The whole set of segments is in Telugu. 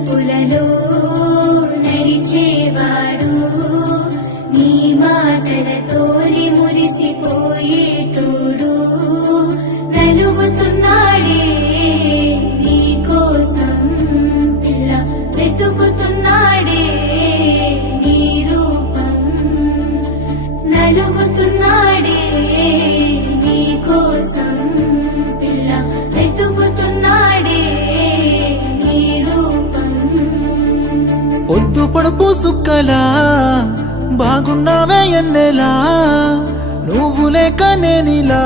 చూపులలో నడిచేవాడు నీ మాటలతోని మురిసిపోయేటోడు నలుగుతున్నాడే నీ కోసం పిల్ల వెతుకుతున్నాడే నీ రూపం నలుగుతున్నాడే నీ కోసం పిల్ల వెతుకుతున్నాడే నీ రూపం పొద్దు పొడుపు సుక్కలా బాగున్నావే ఎన్నెలా నువ్వు లేక నేనిలా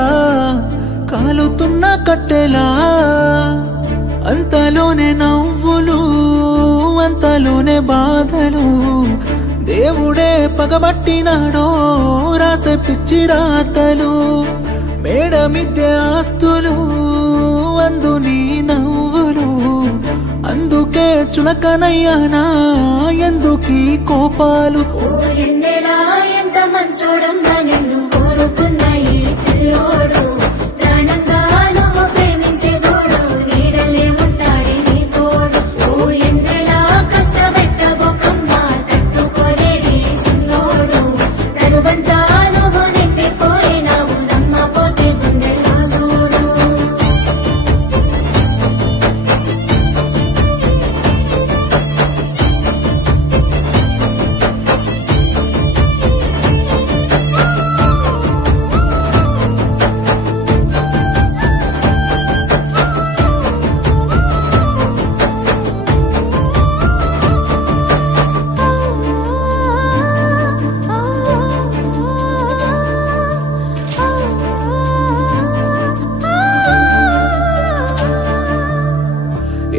కాలుతున్న కట్టెలా అంతలోనే నవ్వులు అంతలోనే బాధలు దేవుడే పగబట్టినాడో రాసే పిచ్చి రాతలు మేడ మిద్దె ఆస్తులు అందు నీ నవ్వులు అందుకే చులకనయ్యానా ఎందుకీ కోపాలు ఓ ఎన్నెలా ఎంత మంచోడమ్మా నిన్ను కోరుకున్న ఈ పిల్లోడు ప్రాణంగా నువ్వు ప్రేమించే చూడు నీడలే ఉంటాడే నీ తోడు ఓ ఎన్నెలా కష్టపెట్టబోకమ్మా తట్టుకోలేడి సిన్నోడు తరువంతా నువ్వు నిండిపోయినావు నమ్మపోతే గుండెల్లో చూడు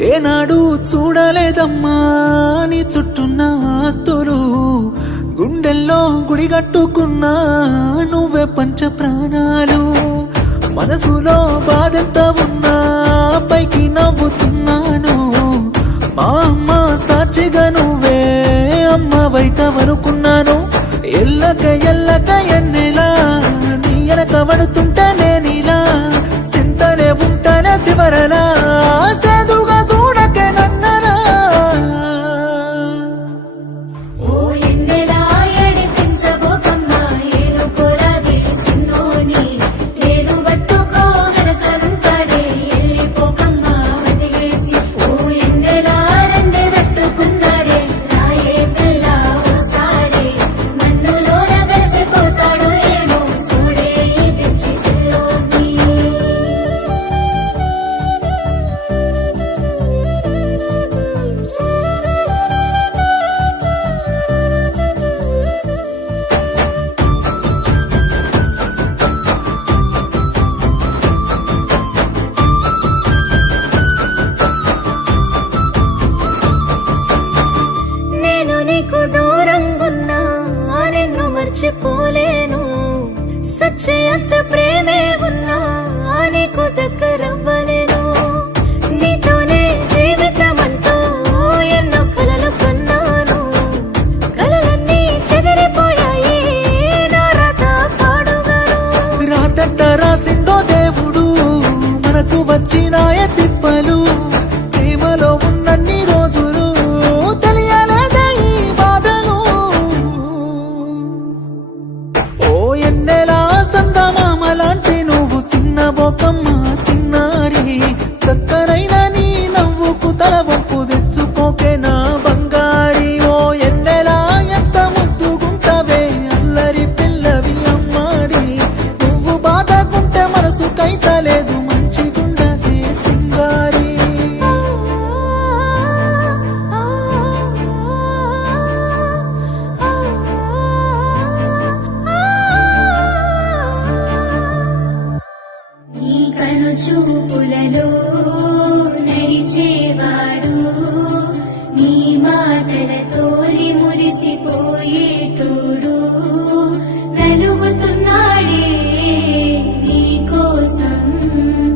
ఏనాడు చూడలేదమ్మా నీ చుట్టున్న ఆస్తులు గుండెల్లో గుడిగట్టుకున్నా నువ్వే పంచ ప్రాణాలు మనసులో బాధెంత ఉన్నా పైకి నవ్వుతున్నాను మా అమ్మ సాక్షిగా నువ్వే అమ్మవైతవనుకున్నాను ఎల్లక ఎల్లక ఎన్నెలా నీ ఎనక పడుతుంటే నేనిలా చింతనే ఉంటానే చివరలా సేదుగా చూడకే నన్నరా ఓ ఎన్నెలా ఏడిపించబోకమ్మా ఏలుకోరాదే సిన్నోని తేను పట్టుకో వెనకనుంటాడే వెళ్ళిపోకమ్మా వదిలేసి ఓ ఎన్నెలా రెండే పట్టుకున్నాడే రాయే పిల్ల ఓసారి నన్నులోన కలిసిపోతాడు ఏమో చూడే ఈ పిచ్చి పిల్లోని నేను నీకు దూరంగున్నా నిన్ను మర్చిపోలేను సచ్చేంత ప్రేమే ఉన్నా నీకు దగ్గరవ్వలేను నీతోనే జీవితమంటూ ఎన్నో కలలు కన్నాను కలలన్నీ చెదిరిపోయాయి నా రాత పాడుగాను రాతట్ట రాసిందో దేవుడు మనకు వచ్చినాయ తిప్పలు ప్రేమలో ఉన్నన్ని రోజులు తెలియలేదే ఈ బాధలు ఓ ఎన్నెలా సందమామలాంటి నువ్వు చిన్న బొకమ్మ సిన్నారి చక్కనైన నీ నవ్వుకు తల వంపు తెచ్చుకోకే నా బంగారి ఓ ఎన్నెలా ఎంత ముద్దుగుంటవే అల్లరి పిల్లవి అమ్మాడి నువ్వు బాధకుంటే మనసు కైతలేదు మంచిగుండవే సింగారి నీ కను చూపులలో నడిచేవాడు నీ మాటలతోని మురిసిపోయేటోడు నలుగుతున్నాడే నీ కోసం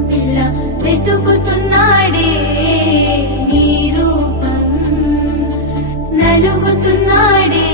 పిల్ల వెతుకుతున్నాడే నీ రూపం నలుగుతున్నాడే